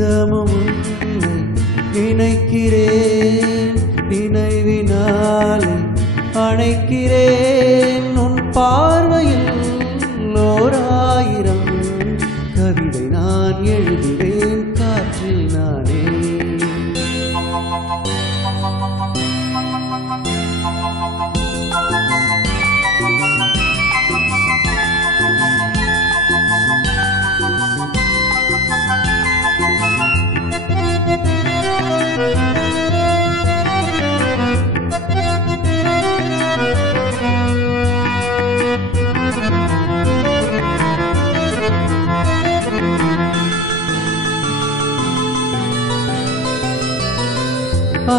நிதமும் உன்னை நினைக்கிறேன், நினைவினாலே அணைக்கிறேன். உன் பார்வையில் ஓராயிரம் கவிதை நான் எழுதுவேன், காற்றில் நானே.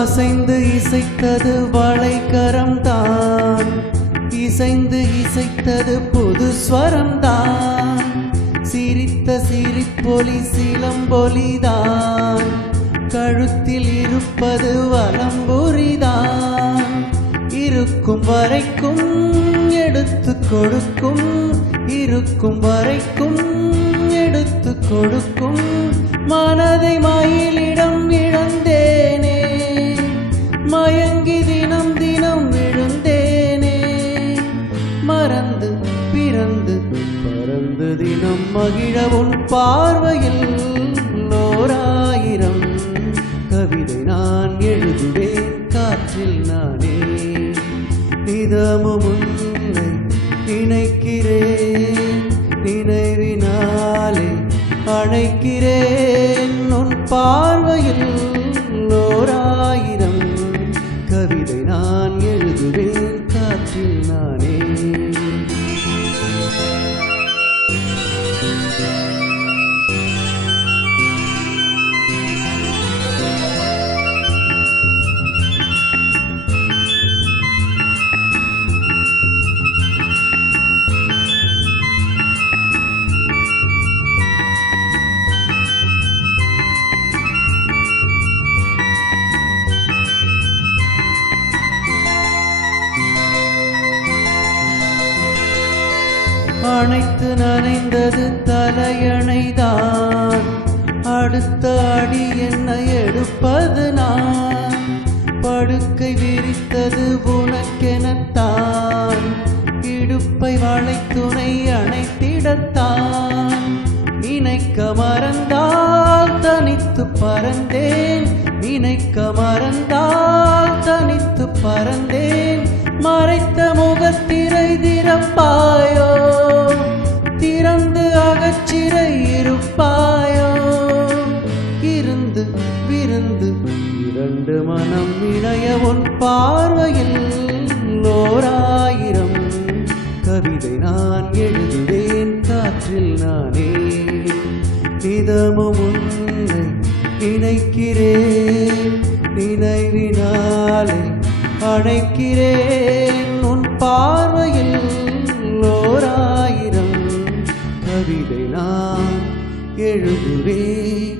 அசைந்து இசைத்தது வளைக்கரம்தான், இசைந்து இசைத்தது புது ஸ்வரம்தான். சிரித்த சிரிப்பொலி சிலம்பொலிதான், கழுத்தில் இருப்பது வலம்புரிதான். இருக்கும் வரைக்கும் எடுத்து கொடுக்கும், இருக்கும் வரைக்கும் எடுத்து கொடுக்கும். மனதை மயிலிடம் இழந்தேனே, மயங்கி தினம் தினம் விழுந்தேனே. மறந்து பிறந்து பறந்து தினம் மகிழ உன் பார்வையில் ஓராயிரம் கவிதை நான் எழுதுவேன், காற்றில் நானே. நிதமும் உன்னை நினைக்கிறேன், நினைவினாலே அணைக்கிறேன். உன் பார்வையில் ஓராயிரம் கவிதை நான் எழுதுவேன், காற்றில் நானே. அணைத்து நனைந்தது தலையணைதான், அடுத்த அடி என்னை எடுப்பது நான். படுக்கை விரித்தது உனக்கெனத்தான், இடுப்பை வளைத்துணை அணைத்திடத்தான். நினைக்க மறந்தால் தனித்து பறந்தேன், நினைக்க மறந்தால் தனித்து பறந்தேன். மறைத்த முகத்திரை திறப்பாயோ, திறந்து அகச்சிறை இருப்பாயோ. இருந்து விருந்து இரண்டு மனம் இணைய உன் பார்வையில் ஓராயிரம் கவிதை நான் எழுதுவேன், காற்றில் நானே. நிதமும் உன்னை நினைக்கிறேன், நினைவினாலே அணைக்கிறேன். உன் பார்வையில் ஓராயிரம் கவிதை நான் எழுதுவேன்,